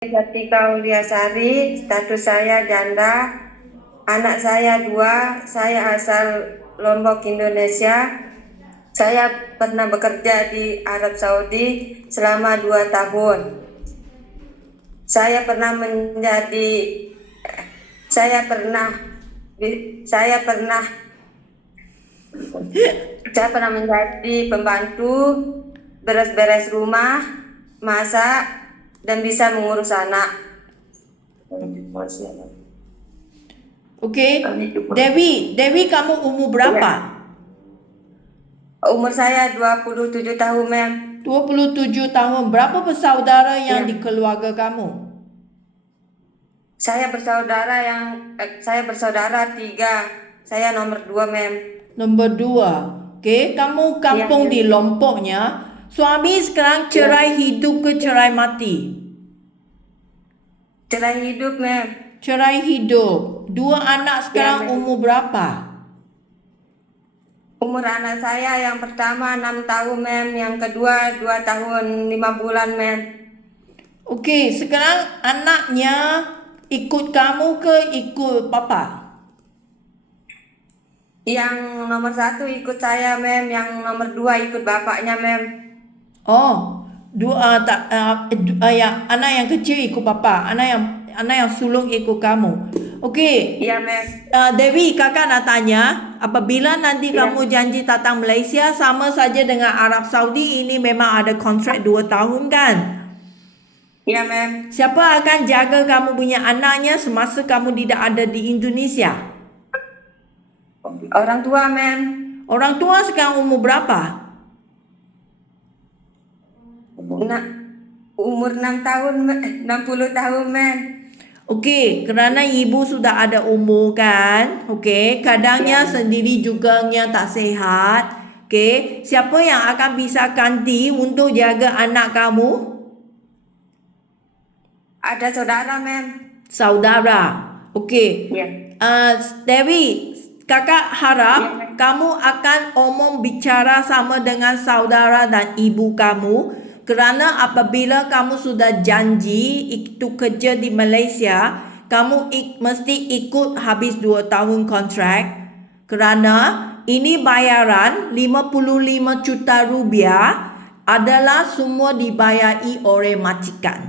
Jatika Uliasari, status saya janda, anak saya 2, saya asal Lombok, Indonesia. Saya pernah bekerja di Arab Saudi selama 2 tahun. Saya pernah menjadi pembantu, beres-beres rumah, masak, dan bisa mengurus anak. Okey. Dewi kamu umur berapa? Umur saya 27 tahun, ma'am. 27 tahun. Berapa bersaudara yang di keluarga kamu? Saya bersaudara 3. Saya nomor 2, ma'am. Nombor 2. Okey, kamu kampung di Lompoknya. Suami sekarang cerai hidup ke cerai mati? Cerai hidup, ma'am. Cerai hidup. 2 anak sekarang umur berapa? Umur anak saya yang pertama 6 tahun, ma'am. Yang kedua 2 tahun 5 bulan, ma'am. Okey, sekarang anaknya ikut kamu ke ikut papa? Yang nomor 1 ikut saya, ma'am. Yang nomor 2 ikut bapaknya, ma'am. Oh, anak yang kecil ikut papa, anak yang sulung ikut kamu. Okey. Iya, ma'am. Dewi, kakak nak tanya, apabila nanti kamu janji datang Malaysia sama saja dengan Arab Saudi, ini memang ada kontrak 2 tahun kan? Iya, ma'am. Siapa akan jaga kamu punya anaknya semasa kamu tidak ada di Indonesia? Orang tua, ma'am. Orang tua sekarang umur berapa? Umur 6 tahun, 60 tahun, ma'am. Okey, kerana ibu sudah ada umur kan. Okey, kadangnya sendiri juga yang tak sihat. Okey, siapa yang akan bisa ganti untuk jaga anak kamu? Ada saudara, ma'am. Saudara. Okey. Ya. Dewi, kakak harap kamu akan omong bicara sama dengan saudara dan ibu kamu, kerana apabila kamu sudah janji itu kerja di Malaysia, kamu mesti ikut habis 2 tahun kontrak, kerana ini bayaran 55 juta rupiah adalah semua dibayari oleh majikan.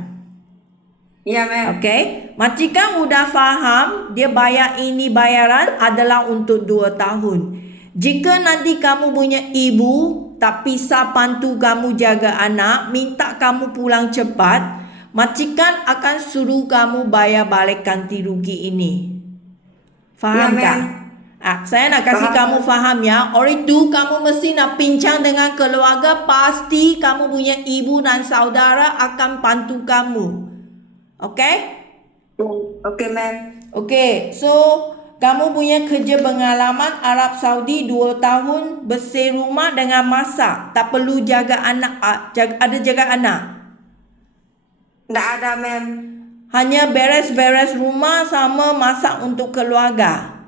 Ya, ma'am. Okey, majikan sudah faham dia bayar ini bayaran adalah untuk 2 tahun. Jika nanti kamu punya ibu tak bisa bantu kamu jaga anak, minta kamu pulang cepat, majikan akan suruh kamu bayar balik ganti rugi ini. Faham tak? Saya nak kasih kamu faham ya. Oleh itu kamu mesti nak bincang dengan keluarga, pasti kamu punya ibu dan saudara akan bantu kamu. Okay? Okay, ma'am. Okay, so kamu punya kerja pengalaman Arab Saudi 2 tahun, bersih rumah dengan masak. Tak perlu jaga anak, ada jaga anak? Tak ada, ma'am. Hanya beres-beres rumah sama masak untuk keluarga?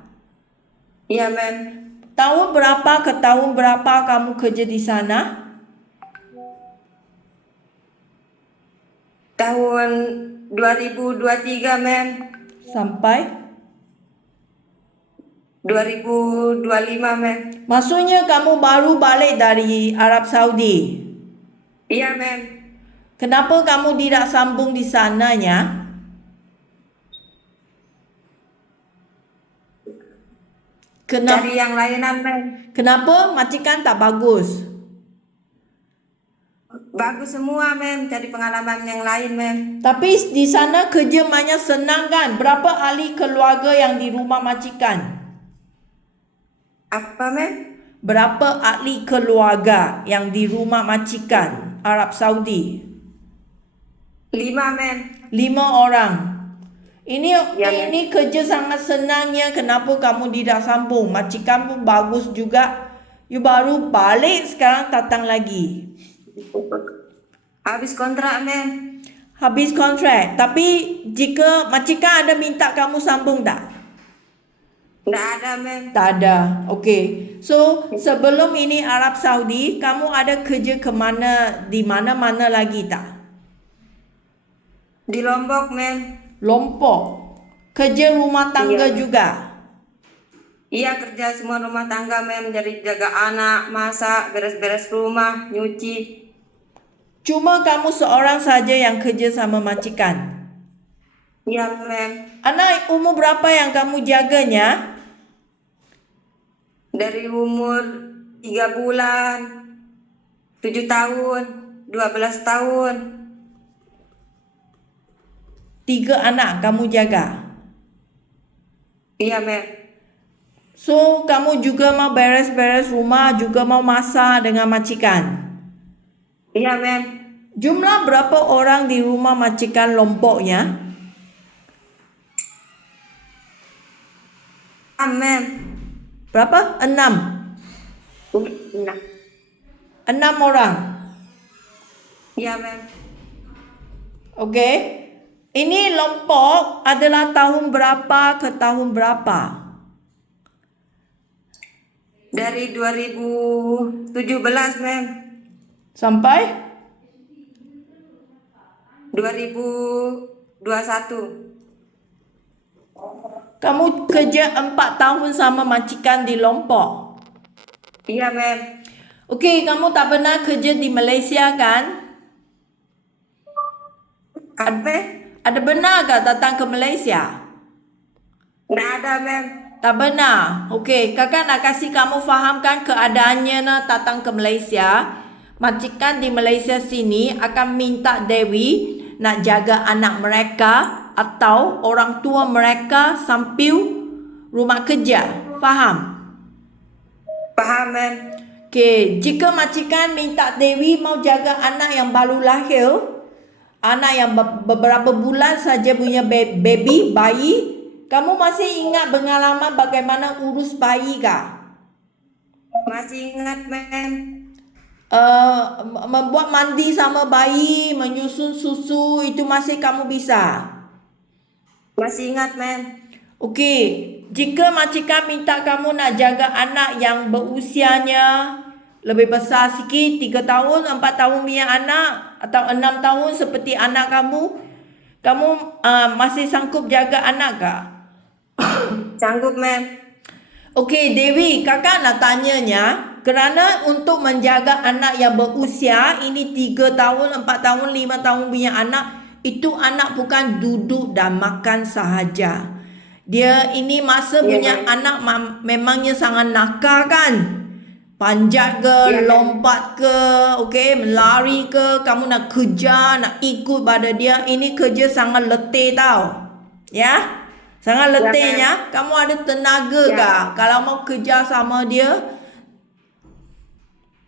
Ya, ma'am. Tahun berapa ke tahun berapa kamu kerja di sana? Tahun 2023, ma'am. Sampai? 2025, ma'am. Maksudnya kamu baru balik dari Arab Saudi? Iya, ma'am. Kenapa kamu tidak sambung di sananya? Cari yang lainan, ma'am. Kenapa majikan tak bagus? Bagus semua, ma'am. Cari pengalaman yang lain, ma'am. Tapi di sana kerja banyak senang kan? Berapa ahli keluarga yang di rumah majikan? Apa, ma'am? Berapa ahli keluarga yang di rumah majikan Arab Saudi? 5, ma'am. 5 orang. Ini kerja sangat senangnya. Kenapa kamu tidak sambung? Majikan pun bagus juga. You baru balik sekarang datang lagi. Habis kontrak, ma'am. Habis kontrak. Tapi jika majikan ada minta kamu sambung tak? Tak ada, ma'am. Tak ada. Okey. So, sebelum ini Arab Saudi, kamu ada kerja di mana-mana lagi tak? Di Lombok, mem. Lombok. Kerja rumah tangga Iya. juga. Iya, kerja semua rumah tangga, mem. Dari jaga anak, masak, beres-beres rumah, nyuci. Cuma kamu seorang saja yang kerja sama majikan. Iya, mem. Anak umur berapa yang kamu jaganya? Dari umur 3 bulan, 7 tahun, 12 tahun. 3 anak kamu jaga. Iya, mem. So, kamu juga mau beres-beres rumah, juga mau masak dengan majikan. Iya, mem. Jumlah berapa orang di rumah majikan Lomboknya? Mem. Berapa? 6. Nah. 6 orang. Iya, mem. Oke. Ini Lombok adalah tahun berapa ke tahun berapa? Dari 2017, mem. Sampai 2021. kamu kerja 4 tahun sama majikan di Lombok. Iya, mem. Okey, kamu tak pernah kerja di Malaysia kan? Apa? Ada benar ke datang ke Malaysia? Nggak ada, mem. Tak benar. Okey, kakak nak kasih kamu fahamkan keadaannya nak datang ke Malaysia. Majikan di Malaysia sini akan minta Dewi nak jaga anak mereka atau orang tua mereka sambil rumah kerja. Faham? Paham, mem. Okey, jika majikan minta Dewi mau jaga anak yang baru lahir, anak yang beberapa bulan saja punya baby, bayi, kamu masih ingat pengalaman bagaimana urus bayi kah? Masih ingat, mem. Membuat mandi sama bayi, menyusun susu, itu masih kamu bisa? Masih ingat, mem. Okey, jika majikan minta kamu nak jaga anak yang berusianya lebih besar sikit, 3 tahun, 4 tahun punya anak atau 6 tahun seperti anak kamu masih sanggup jaga anak kah? Sanggup, mem. Okey, Dewi, kakak nak tanyanya, kerana untuk menjaga anak yang berusia, ini 3 tahun, 4 tahun, 5 tahun punya anak, itu anak bukan duduk dan makan sahaja. Dia ini masa punya anak memangnya sangat nakal kan? Panjat ke, lompat ke, okey, melari ke, kamu nak kejar, nak ikut pada dia, ini kerja sangat letih tau. Ya? Sangat letihnya. Kamu ada tenaga kah kalau mau kejar sama dia?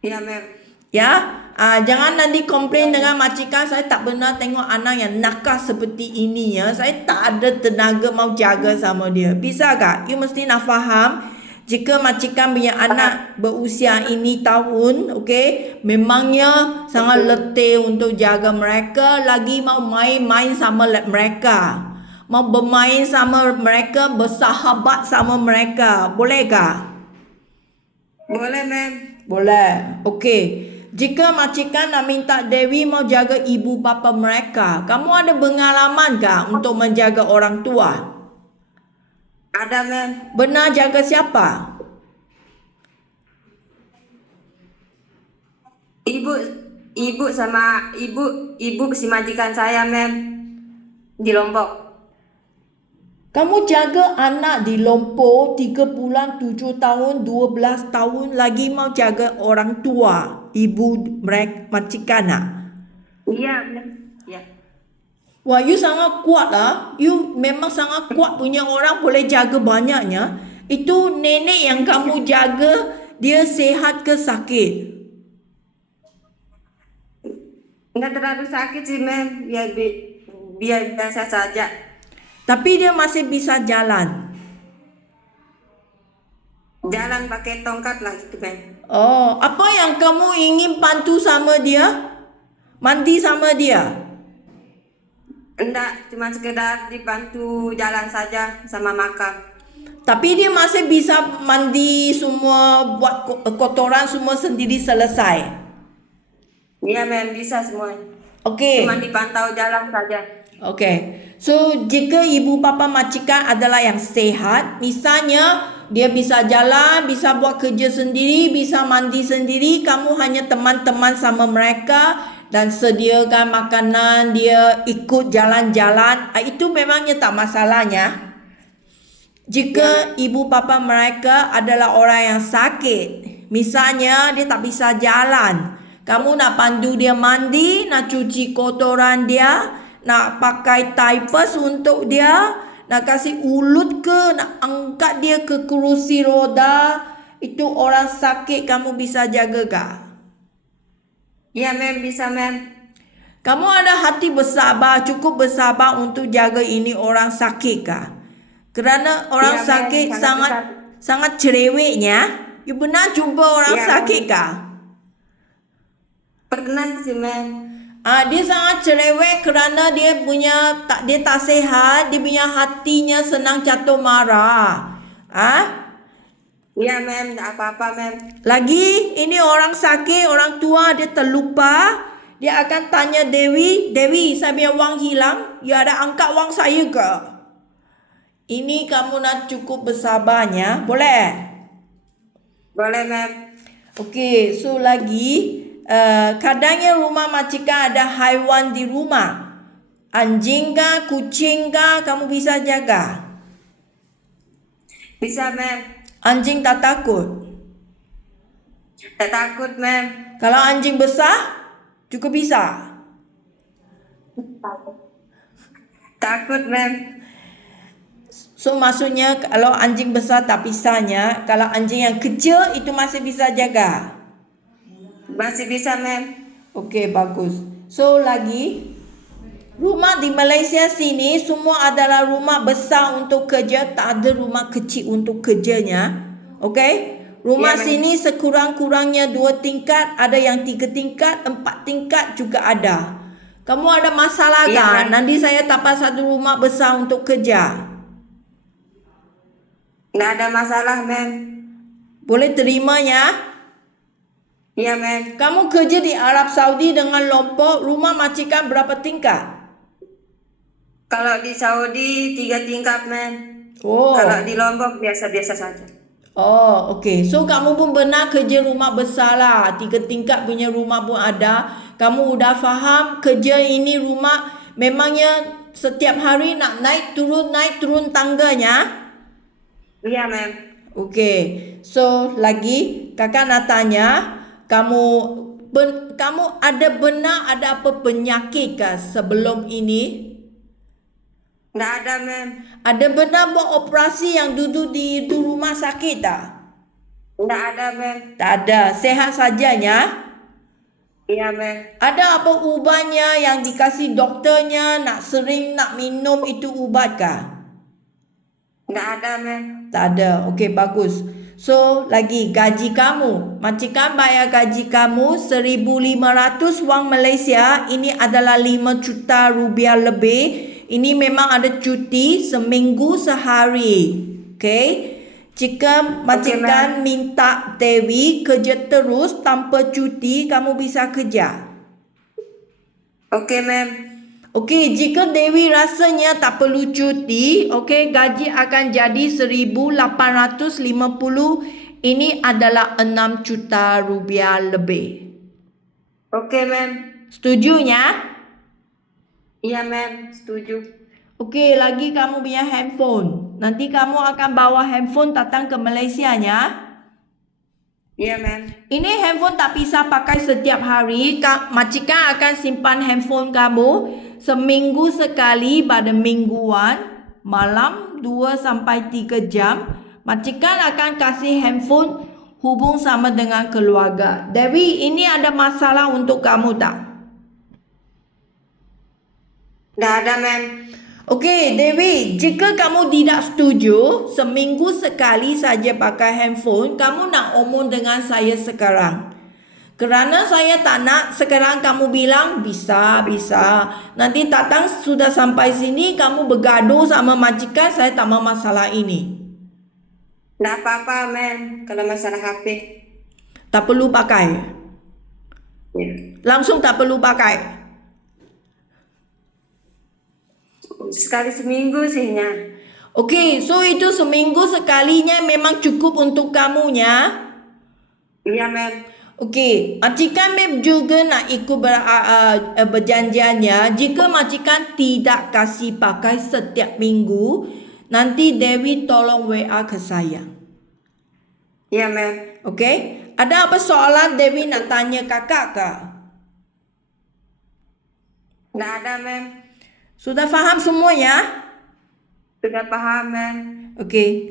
Iya, mem. Ya? Jangan nanti komplain dengan majikan, saya tak pernah tengok anak yang nakal seperti ini ya. Saya tak ada tenaga mau jaga sama dia. Bisa kah? You mesti nak faham, jika majikan punya anak berusia ini tahun, okey, memangnya sangat letih untuk jaga mereka, lagi mau main-main sama mereka. Mau bermain sama mereka, bersahabat sama mereka. Bolehkah? Boleh, mem. Boleh. Okey. Jika majikan nak minta Dewi mau jaga ibu bapa mereka, kamu ada pengalaman kah untuk menjaga orang tua? Ada, mem. Benar jaga siapa? Ibu sama ibu si majikan saya, mem. Di Lombok. Kamu jaga anak di Lombok 3 bulan, 7 tahun, 12 tahun, lagi mau jaga orang tua, ibu mereka majikan nak? Iya, mem. Ya. Wah, you sangat kuat lah. You memang sangat kuat punya orang boleh jaga banyaknya. Itu nenek yang kamu jaga, dia sehat ke sakit? Nggak terlalu sakit sih, mem. Biar biasa saja. Tapi dia masih bisa jalan. Jalan pakai tongkat lah gitu, mem. Oh, apa yang kamu ingin bantu sama dia? Mandi sama dia? Enggak, cuma sekedar dibantu jalan saja sama makan. Tapi dia masih bisa mandi semua, buat kotoran semua sendiri selesai. Iya, mem, bisa semua. Okey. Cuma dipantau jalan saja. Okey. So, jika ibu bapa majikan adalah yang sehat, misalnya dia bisa jalan, bisa buat kerja sendiri, bisa mandi sendiri, kamu hanya teman-teman sama mereka dan sediakan makanan, dia ikut jalan-jalan, itu memangnya tak masalahnya. Jika ibu bapa mereka adalah orang yang sakit, misalnya dia tak bisa jalan, kamu nak pandu dia mandi, nak cuci kotoran dia, nak pakai diapers untuk dia, nak kasih ulut ke, nak angkat dia ke kerusi roda, itu orang sakit kamu bisa jaga kah? Ya, ma'am, bisa, ma'am. Kamu ada hati bersabar, cukup bersabar untuk jaga ini orang sakit kah? Kerana orang Ya, ma'am, sakit sangat sangat cerewetnya. You pernah jumpa orang Ya, sakit kah? Pernah sih, ma'am. Dia sangat cerewet kerana dia tak sihat, dia punya hatinya senang jatuh marah. Ya, ma'am, tak apa-apa, ma'am. Lagi ini orang sakit, orang tua dia terlupa, dia akan tanya Dewi, saya punya wang hilang, you ada angkat wang saya ke? Ini kamu nak cukup bersabarnya, boleh? Boleh, ma'am. Okey, so lagi kadangnya rumah majikan ada haiwan di rumah. Anjing kah, kucing kah, kamu bisa jaga? Bisa, ma'am. Anjing tak takut? Tak takut, ma'am. Kalau anjing besar, juga bisa? Takut, ma'am. So maksudnya kalau anjing besar tak bisanya, kalau anjing yang kecil itu masih bisa jaga? Masih bisa, ma'am. Okey, bagus. So lagi, rumah di Malaysia sini semua adalah rumah besar untuk kerja, tak ada rumah kecil untuk kerjanya. Okey? Rumah Ya, ma'am. sini sekurang-kurangnya 2 tingkat, ada yang 3 tingkat, 4 tingkat juga ada. Kamu ada masalah Ya, kan? ma'am. Nanti saya dapat satu rumah besar untuk kerja. Nggak ada masalah, ma'am. Boleh terimanya? Ya, ma'am. Kamu kerja di Arab Saudi dengan Lombok, rumah majikan berapa tingkat? Kalau di Saudi 3 tingkat, ma'am. Oh. Kalau di Lombok biasa-biasa saja. Oh, okey. So, kamu pun pernah kerja rumah besar lah. 3 tingkat punya rumah pun ada. Kamu udah faham kerja ini rumah memangnya setiap hari nak naik turun tangganya? Iya, ma'am. Okey. So, lagi kakak nak tanya, kamu benar ada apa penyakit kah sebelum ini? Nggak ada, ma'am. Ada benar buat operasi yang duduk di itu rumah sakit tak? Nggak ada, ma'am. Tak ada. Sehat sajanya? Iya, ma'am. Ada apa ubatnya yang dikasih doktornya nak minum itu ubat kah? Nggak ada, ma'am. Tak ada. Okey, bagus. So, lagi gaji kamu. Majikan bayar gaji kamu 1,500 wang Malaysia. Ini adalah 5 juta rupiah lebih. Ini memang ada cuti seminggu sehari. Okey. Jika majikan minta Dewi kerja terus tanpa cuti, kamu bisa kerja. Okey, ma'am. Okey, jika Dewi rasanya tak perlu cuti, okey, gaji akan jadi 1,850. Ini adalah 6 juta rupiah lebih. Okey, ma'am. Setujunya? Iya, ma'am. Setuju. Okey, lagi kamu punya handphone. Nanti kamu akan bawa handphone datang ke Malaysia nya. Iya, ma'am. Ini handphone tak bisa pakai setiap hari. Majikan akan simpan handphone kamu seminggu sekali pada mingguan, malam 2 sampai 3 jam. Majikan akan kasih handphone hubung sama dengan keluarga. Dewi, ini ada masalah untuk kamu tak? Nggak ada, ma'am. Okey, Dewi, jika kamu tidak setuju, seminggu sekali saja pakai handphone, kamu nak omong dengan saya sekarang. Kerana saya tak nak sekarang kamu bilang, bisa. Nanti datang sudah sampai sini, kamu bergaduh sama majikan, saya tak mau masalah ini. Nggak apa-apa, ma'am. Kalau masalah HP. Tak perlu pakai. Ya. Langsung tak perlu pakai. sekali seminggu sihnya. Okey, so itu seminggu sekalinya memang cukup untuk kamunya. Iya, mem. Okey, majikan mem juga nak ikut berjanjiannya. Jika majikan tidak kasih pakai setiap minggu, nanti Dewi tolong WA ke saya. Iya, mem. Okey, ada apa soalan Dewi nak tanya kakak ke? Nggak ada, mem. Sudah faham semua ya? Sudah paham, mem. Okey.